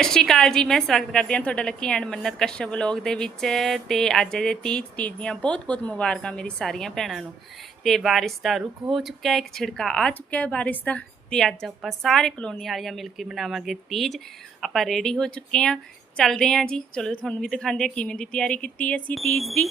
ਸਤਿ ਸ਼੍ਰੀ ਅਕਾਲ ਜੀ, ਮੈਂ ਸਵਾਗਤ ਕਰਦੀ ਹਾਂ ਤੁਹਾਡਾ ਲੱਕੀ ਐਂਡ ਮੰਨਤ ਕਸ਼ਪ ਵਲੋਗ ਦੇ ਵਿੱਚ ਤੇ ਅੱਜ ਦੇ 30 ਤੀਜ ਦੀਆਂ ਬਹੁਤ ਬਹੁਤ ਮੁਬਾਰਕਾਂ ਮੇਰੀ ਸਾਰੀਆਂ ਭੈਣਾਂ ਨੂੰ। ਤੇ ਬਾਰਿਸ਼ ਦਾ ਰੁਕ ਹੋ ਚੁੱਕਾ ਹੈ ਇੱਕ ਛਿੜਕਾ ਆ ਚੁੱਕਾ ਹੈ ਬਾਰਿਸ਼ ਦਾ ਤੇ ਅੱਜ ਆਪਾਂ ਸਾਰੇ ਕਲੋਨੀ ਵਾਲੀਆਂ ਮਿਲ ਕੇ ਮਨਾਵਾਂਗੇ ਤੀਜ। ਆਪਾਂ ਰੈਡੀ ਹੋ ਚੁੱਕੇ ਹਾਂ। ਚੱਲਦੇ ਹਾਂ ਜੀ, ਚਲੋ ਤੁਹਾਨੂੰ ਵੀ ਦਿਖਾਉਂਦੇ ਹਾਂ ਕਿਵੇਂ ਦੀ ਤਿਆਰੀ ਕੀਤੀ ਅਸੀਂ ਤੀਜ ਦੀ।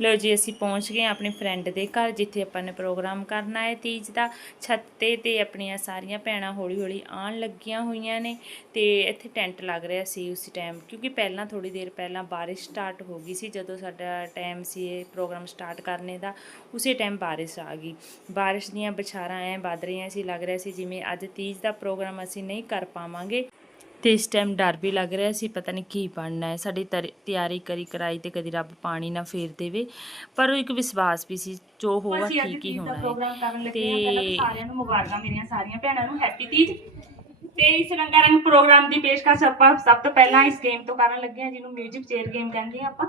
ਲਓ ਜੀ, ਅਸੀਂ ਪਹੁੰਚ ਗਏ ਆਪਣੇ ਫਰੈਂਡ ਦੇ ਘਰ, ਜਿੱਥੇ ਆਪਾਂ ਨੇ ਪ੍ਰੋਗਰਾਮ ਕਰਨਾ ਹੈ ਤੀਜ ਦਾ। ਛੱਤ ਤੇ ਤੇ ਆਪਣੀਆਂ ਸਾਰੀਆਂ ਭੈਣਾਂ ਹੌਲੀ ਹੌਲੀ ਆਉਣ ਲੱਗੀਆਂ ਹੋਈਆਂ ਨੇ ਤੇ ਇੱਥੇ ਟੈਂਟ ਲੱਗ ਰਿਹਾ ਸੀ ਉਸ ਟਾਈਮ ਕਿਉਂਕਿ ਪਹਿਲਾਂ ਥੋੜੀ ਦੇਰ ਪਹਿਲਾਂ ਬਾਰਿਸ਼ ਸਟਾਰਟ ਹੋ ਗਈ ਸੀ, ਜਦੋਂ ਸਾਡਾ ਟਾਈਮ ਸੀ ਇਹ ਪ੍ਰੋਗਰਾਮ ਸਟਾਰਟ ਕਰਨੇ ਦਾ, ਉਸੇ ਟਾਈਮ ਬਾਰਿਸ਼ ਆ ਗਈ। ਬਾਰਿਸ਼ ਦੀਆਂ ਬਛਾਰਾਂ ਐ ਵੱਧ ਰਹੀਆਂ ਸੀ, ਲੱਗ ਰਿਹਾ ਸੀ ਜਿਵੇਂ ਅੱਜ ਤੀਜ ਦਾ ਪ੍ਰੋਗਰਾਮ ਅਸੀਂ ਨਹੀਂ ਕਰ ਪਾਵਾਂਗੇ। ਤੇ ਇਸ ਟਾਈਮ ਡਰ ਵੀ ਲੱਗ ਰਿਹਾ ਸੀ ਪਤਾ ਨਹੀਂ ਕੀ ਬਣਨਾ ਹੈ। ਸਾਡੀ ਤਿਆਰੀ ਕਰੀ ਕਰਾਈ ਤੇ ਕਦੀ ਰੱਬ ਪਾਣੀ ਨਾ ਫੇਰ ਦੇਵੇ। ਪਰ ਉਹ ਇੱਕ ਵਿਸ਼ਵਾਸ ਵੀ ਸੀ ਜੋ ਹੋਗਾ ਠੀਕ ਹੀ ਹੋਣਾ ਹੈ। ਪ੍ਰੋਗਰਾਮ ਕਰਨ ਲੱਗੇ ਤੇ- ਸਾਰਿਆਂ ਨੂੰ ਮੁਬਾਰਕਾਂ ਮੇਰੀਆਂ ਸਾਰੀਆਂ ਭੈਣਾਂ ਨੂੰ। ਹੈਪੀ ਤੀਜ। ਤੇ ਇਸ ਰੰਗਾ ਰੰਗ ਪ੍ਰੋਗਰਾਮ ਦੀ ਪੇਸ਼ਕਸ਼ ਆਪਾਂ ਸਭ ਤੋਂ ਪਹਿਲਾਂ ਇਸ ਗੇਮ ਤੋਂ ਕਰਨ ਲੱਗੇ ਹਾਂ ਜਿਹਨੂੰ 뮤직 ਚੇਅਰ ਗੇਮ ਕਹਿੰਦੇ ਆ ਆਪਾਂ।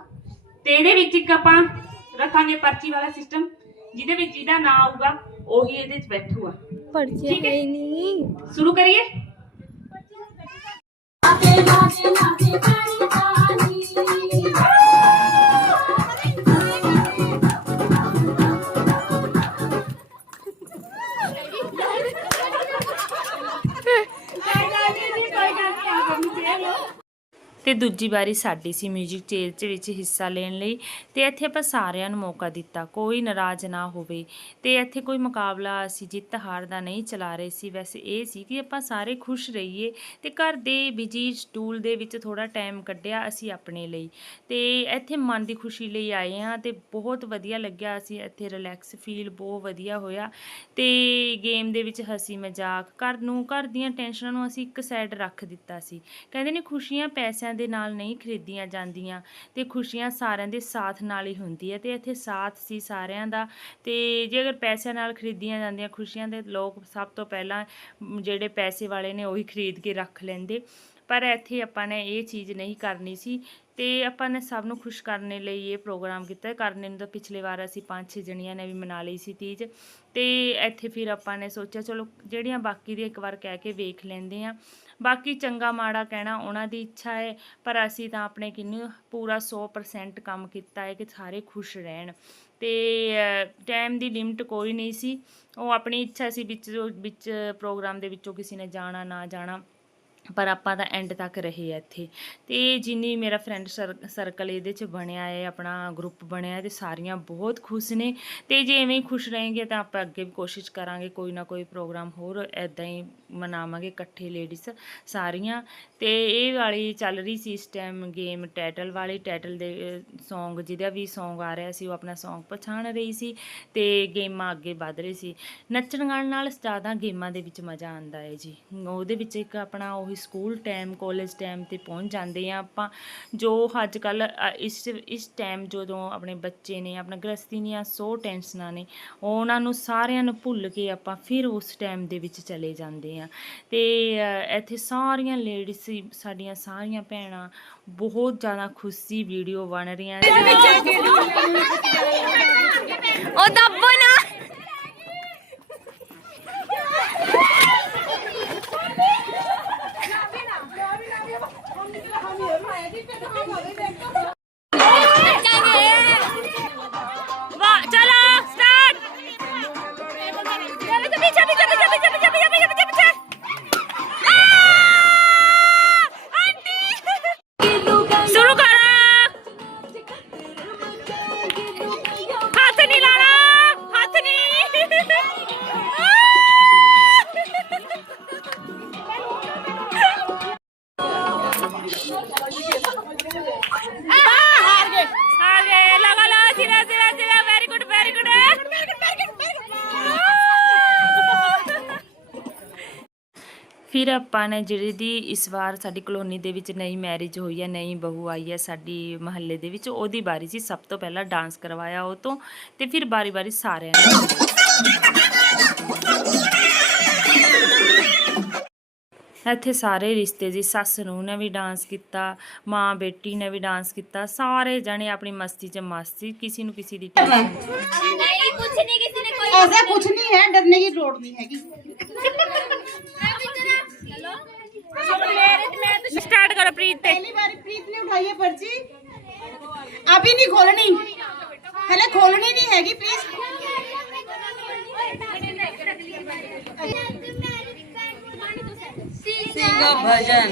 ਤੇ ਇਹਦੇ ਵਿੱਚ ਇੱਕ ਆਪਾਂ ਰੱਖਾਂਗੇ ਪਰਚੀ ਵਾਲਾ ਸਿਸਟਮ ਜਿਹਦੇ ਵਿੱਚ ਜਿਹਦਾ ਨਾਂ ਆਊਗਾ ਉਹੀ ਇਹਦੇ ਵਿੱਚ ਬੈਠੂਗਾ। ਪਰਚੀ ਹੀ? ਨਹੀਂ ਸ਼ੁਰੂ ਕਰੀਏ? Ave, ave, ave, caritani. ਦੂਜੀ ਵਾਰੀ ਸਾਡੀ ਸੀ 뮤직 ਚੇਅਰ ਵਿੱਚ ਹਿੱਸਾ ਲੈਣ ਲਈ ਤੇ ਇੱਥੇ ਆਪਾਂ ਸਾਰਿਆਂ ਨੂੰ ਮੌਕਾ ਦਿੱਤਾ। ਕੋਈ ਨਾਰਾਜ਼ ਨਾ ਹੋਵੇ ਤੇ ਇੱਥੇ ਕੋਈ ਮੁਕਾਬਲਾ ਅਸੀਂ ਜਿੱਤ ਹਾਰ ਦਾ ਨਹੀਂ ਚਲਾ ਰਹੇ ਸੀ। ਵੈਸੇ ਇਹ ਸੀ ਕਿ ਆਪਾਂ ਸਾਰੇ ਖੁਸ਼ ਰਹੀਏ ਤੇ ਘਰ ਦੇ ਬਿਜ਼ੀ ਸਟੂਲ ਦੇ ਵਿੱਚ ਥੋੜਾ ਟਾਈਮ ਕੱਢਿਆ ਅਸੀਂ ਆਪਣੇ ਲਈ। ਤੇ ਇੱਥੇ ਮਨ ਦੀ ਖੁਸ਼ੀ ਲਈ ਆਏ ਹਾਂ ਤੇ ਬਹੁਤ ਵਧੀਆ ਲੱਗਿਆ ਅਸੀਂ ਇੱਥੇ ਰਿਲੈਕਸ ਫੀਲ ਬਹੁਤ ਵਧੀਆ ਹੋਇਆ ਤੇ ਗੇਮ ਦੇ ਵਿੱਚ ਹਸੀ ਮਜ਼ਾਕ, ਘਰ ਨੂੰ, ਘਰ ਦੀਆਂ ਟੈਨਸ਼ਨਾਂ ਨੂੰ ਅਸੀਂ ਇੱਕ ਸਾਈਡ ਰੱਖ ਦਿੱਤਾ ਸੀ। ਕਹਿੰਦੇ ਨੇ ਖੁਸ਼ੀਆਂ ਪੈਸਿਆਂ ਦੇ ਨਾਲ ਨਹੀਂ ਖਰੀਦੀਆਂ ਜਾਂਦੀਆਂ ਤੇ ਖੁਸ਼ੀਆਂ ਸਾਰਿਆਂ ਦੇ ਸਾਥ ਨਾਲ ਹੀ ਹੁੰਦੀ ਹੈ ਤੇ ਇੱਥੇ ਸਾਥ ਸੀ ਸਾਰਿਆਂ ਦਾ ਤੇ ਜੇ ਅਗਰ ਪੈਸਿਆਂ ਨਾਲ ਖਰੀਦੀਆਂ ਜਾਂਦੀਆਂ ਖੁਸ਼ੀਆਂ ਦੇ ਲੋਕ ਸਭ ਤੋਂ ਪਹਿਲਾਂ ਜਿਹੜੇ ਪੈਸੇ ਵਾਲੇ ਨੇ ਉਹੀ ਖਰੀਦ ਕੇ ਰੱਖ ਲੈਂਦੇ ਪਰ ਇੱਥੇ ਆਪਾਂ ਨੇ ਇਹ ਚੀਜ਼ ਨਹੀਂ ਕਰਨੀ ਸੀ ਤੇ ਆਪਾਂ ਨੇ ਸਭ ਨੂੰ ਖੁਸ਼ ਕਰਨੇ ਲਈ ਇਹ ਪ੍ਰੋਗਰਾਮ ਕੀਤਾ। ਕਰਨੇ ਨੂੰ ਤਾਂ ਪਿਛਲੇ ਵਾਰ ਅਸੀਂ ਪੰਜ ਛੇ ਜਣੀਆਂ ਨੇ ਵੀ ਮਨਾ ਲਈ ਸੀ ਤੀਜ। ਤੇ ਇੱਥੇ ਫਿਰ ਆਪਾਂ ਨੇ ਸੋਚਿਆ, ਚਲੋ ਜਿਹੜੀਆਂ ਬਾਕੀ ਦੀ ਇੱਕ ਵਾਰ ਕਹਿ ਕੇ ਵੇਖ ਲੈਂਦੇ ਆ ਬਾਕੀ ਚੰਗਾ ਮਾੜਾ ਕਹਿਣਾ ਉਹਨਾਂ ਦੀ ਇੱਛਾ ਹੈ, ਪਰ ਅਸੀਂ ਤਾਂ ਆਪਣੇ ਕਿੰਨੇ ਪੂਰਾ 100% ਕੰਮ ਕੀਤਾ ਹੈ ਕਿ ਸਾਰੇ ਖੁਸ਼ ਰਹਿਣ। ਤੇ ਟਾਈਮ ਦੀ ਲਿਮਟ ਕੋਈ ਨਹੀਂ ਸੀ। ਉਹ ਆਪਣੀ ਇੱਛਾ ਸੀ ਵਿੱਚ ਵਿੱਚ ਪ੍ਰੋਗਰਾਮ ਦੇ ਵਿੱਚੋਂ ਕਿਸੇ ਨੇ ਜਾਣਾ, ਨਾ ਜਾਣਾ। ਪਰ ਆਪਾਂ ਤਾਂ ਐਂਡ ਤੱਕ ਰਹੇ ਆ ਇੱਥੇ। ਤੇ ਜਿੰਨੀ ਮੇਰਾ ਫਰੈਂਡ ਸਰਕਲ ਇਹਦੇ ਚ ਬਣਿਆ ਹੈ ਆਪਣਾ ਗਰੁੱਪ ਬਣਿਆ ਹੈ ਤੇ ਸਾਰੀਆਂ ਬਹੁਤ ਖੁਸ਼ ਨੇ। ਤੇ ਜੇ ਐਵੇਂ ਹੀ ਖੁਸ਼ ਰਹੇਂਗੇ ਤਾਂ ਆਪਾਂ ਅੱਗੇ ਵੀ ਕੋਸ਼ਿਸ਼ ਕਰਾਂਗੇ ਕੋਈ ਨਾ ਕੋਈ ਪ੍ਰੋਗਰਾਮ ਹੋਰ ਐਦਾਂ ਹੀ ਮਨਾਵਾਂਗੇ ਇਕੱਠੇ ਲੇਡੀਜ਼ ਸਾਰੀਆਂ। ਤੇ ਇਹ ਵਾਲੀ ਚੱਲ ਰਹੀ ਸੀ ਇਸ ਟਾਈਮ ਗੇਮ ਟਾਈਟਲ ਵਾਲੀ। ਟਾਈਟਲ ਦੇ Song ਜਿਹਦਾ ਵੀ Song ਆ ਰਿਹਾ ਸੀ, ਉਹ ਆਪਣਾ Song ਪਛਾਣ ਰਹੀ ਸੀ ਤੇ ਗੇਮਾਂ ਅੱਗੇ ਵੱਧ ਰਹੀ ਸੀ। ਨੱਚਣ ਗਾਣ ਨਾਲ ਜ਼ਿਆਦਾ ਗੇਮਾਂ ਦੇ ਵਿੱਚ ਮਜ਼ਾ ਆਉਂਦਾ ਹੈ ਜੀ। ਉਹਦੇ ਵਿੱਚ ਇੱਕ ਆਪਣਾ ਉਹ ਸਕੂਲ ਟਾਈਮ ਕਾਲਜ ਟਾਈਮ ਤੇ ਪਹੁੰਚ ਜਾਂਦੇ ਆ ਆਪਾਂ, ਜੋ ਅੱਜ ਕੱਲ ਇਸ ਇਸ ਟਾਈਮ ਜਦੋਂ ਆਪਣੇ ਬੱਚੇ ਨੇ, ਆਪਣਾ ਗ੍ਰਸਤੀ ਦੀਆਂ ਸੋ ਟੈਨਸ਼ਨਾਂ ਨੇ, ਉਹਨਾਂ ਨੂੰ ਸਾਰਿਆਂ ਨੂੰ ਭੁੱਲ ਕੇ ਆਪਾਂ ਫਿਰ ਉਸ ਟਾਈਮ ਦੇ ਵਿੱਚ ਚਲੇ ਜਾਂਦੇ ਆ ਤੇ ਇੱਥੇ ਸਾਰੀਆਂ ਲੇਡੀਜ਼ ਸਾਡੀਆਂ ਸਾਰੀਆਂ ਭੈਣਾਂ ਬਹੁਤ ਜ਼ਿਆਦਾ ਖੁਸ਼ੀ ਵੀਡੀਓ ਬਣ ਰਹੀਆਂ ਉਹ ਦੱਬੋ ਫਿਰ ਆਪਾਂ ਨੇ ਜਿਹੜੀ ਦੀ ਇਸ ਵਾਰ ਸਾਡੀ ਕਲੋਨੀ ਦੇ ਵਿੱਚ ਨਈ ਮੈਰਿਜ ਹੋਈ ਹੈ ਨਈ ਬਹੂ ਆਈ ਹੈ ਸਾਡੀ ਮਹੱਲੇ ਦੇ ਵਿੱਚ ਉਹਦੀ ਬਾਰੀ ਸੀ ਸਭ ਤੋਂ ਪਹਿਲਾਂ ਡਾਂਸ ਕਰਵਾਇਆ ਉਹ ਤੋਂ ਤੇ ਫਿਰ ਬਾਰੀ-ਬਾਰੀ ਸਾਰਿਆਂ ਨੇ ਇੱਥੇ ਸਾਰੇ ਰਿਸ਼ਤੇ ਦੀ ਸੱਸ ਨੂੰ ਨੇ ਵੀ ਡਾਂਸ ਕੀਤਾ ਮਾਂ ਬੇਟੀ ਨੇ ਵੀ ਡਾਂਸ ਕੀਤਾ ਸਾਰੇ ਜਣੇ ਆਪਣੀ ਮਸਤੀ 'ਚ ਮਸਤ ਸੀ ਕਿਸੇ ਨੂੰ ਕਿਸੇ ਦੀ ਟੈਨਸ਼ਨ ਨਹੀਂ ਕੁਛ ਨਹੀਂ ਕਿਸੇ ਨੇ ਕੋਈ ऐसा कुछ नहीं है डरने की लोड़ नहीं हैगी करो प्रीत पे पहली बार प्रीत ने उठाई है पर्ची अभी नहीं खोलनी। पहले खोलनी नहीं हैगी प्लीज़ भजन।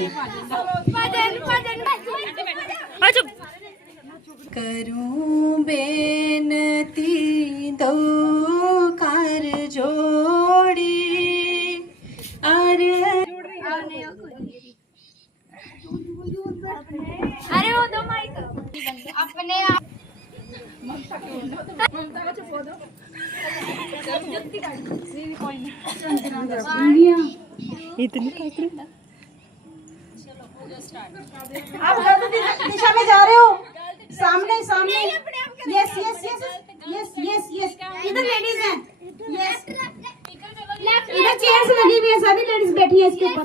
भजन भजन करूँ बेनती दो कार जो अरे वो दो माइक अपने आप आप गलत दिशा- दिशा में जा रहे हो? सामने सामने। Yes yes yes yes yes yes इधर लेडीज़ हैं। यस इधर चेयर्स लगी हुई है सभी लेडीज़ बैठी है इसके ऊपर।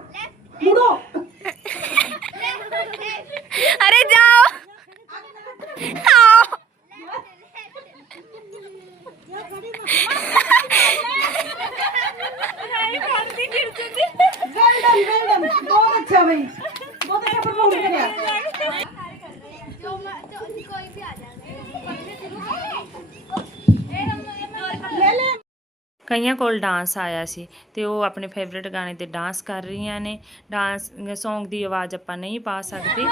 बहुत अच्छा भाई बहुत अच्छा परफॉर्म किया कोई भी आ ले ले ਕਈਆਂ ਕੋਲ ਡਾਂਸ ਆਇਆ ਸੀ ਤੇ ਉਹ ਆਪਣੇ ਫੇਵਰਿਟ ਗਾਣੇ ਤੇ ਡਾਂਸ ਕਰ ਰਹੀਆਂ ਨੇ ਡਾਂਸ Song ਦੀ ਆਵਾਜ਼ ਆਪਾਂ ਨਹੀਂ ਪਾ ਸਕਦੇ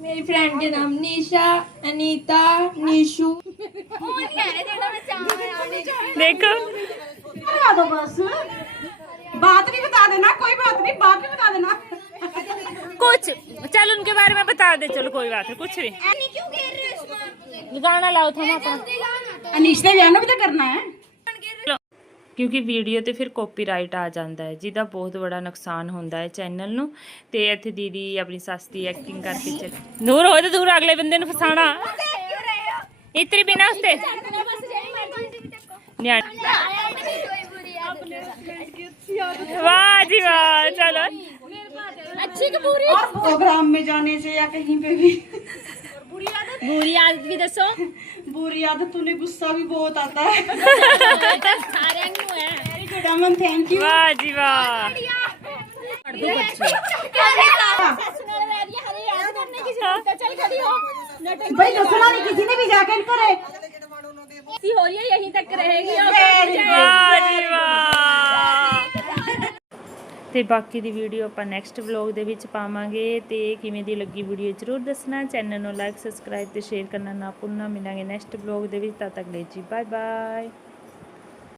मेरी फ्रेंड के नाम निशा अनीता निशु ਦੇਖੋ बता दो बस बात भी बता देना कोई बात नहीं बात भी बता देना कुछ चल उनके बारे में बता दे चलो कोई बात नहीं कुछ भी गाना लाओ था अपना अनीश ने बयान भी तो करना है ਕਿਉਂਕਿ ਵੀਡੀਓ ਤੇ ਫਿਰ ਕਾਪੀਰਾਈਟ ਆ ਜਾਂਦਾ ਹੈ ਜਿਹਦਾ ਬਹੁਤ ਬੜਾ ਨੁਕਸਾਨ ਹੁੰਦਾ ਹੈ ਚੈਨਲ ਨੂੰ ਤੇ ਇੱਥੇ ਦੀਦੀ ਆਪਣੀ ਸੱਸ ਦੀ ਐਕਟਿੰਗ ਕਰਕੇ ਚੱਲ ਦੂਰ ਹੋ ਤੇ ਦੂਰ ਅਗਲੇ ਬੰਦੇ ਨੂੰ ਫਸਾਣਾ ਇਤਰੀ ਬਿਨਾ ਉਸਤੇ नियाण वाह जी वाह चलो अच्छी बुरी और प्रोग्राम में जाने से या कहीं पे भी बुरी आदत बुरी आदत भी दसो बुरी आदत तूने गुस्सा भी बहुत आता है सारे very good Aman thank you वाह जी वाह भाई दसना नहीं किसी ने भी जाके करे इनको रे ਵਾਹ ਜੀ ਵਾਹ ਤੇ ਬਾਕੀ ਦੀ ਵੀਡੀਓ ਆਪਾਂ ਨੈਕਸਟ ਵਲੌਗ ਦੇ ਵਿੱਚ ਪਾਵਾਂਗੇ ਤੇ ਕਿਵੇਂ ਦੀ ਲੱਗੀ ਵੀਡੀਓ ਜਰੂਰ ਦੱਸਣਾ ਚੈਨਲ ਨੂੰ ਲਾਈਕ ਸਬਸਕ੍ਰਾਈਬ ਤੇ ਸ਼ੇਅਰ ਕਰਨਾ ਨਾ ਭੁੱਲਣਾ ਮਿਲਾਂਗੇ ਨੈਕਸਟ ਵਲੌਗ ਦੇ ਵਿੱਚ ਤਦ ਤੱਕ ਲਈ ਜੀ ਬਾਏ ਬਾਏ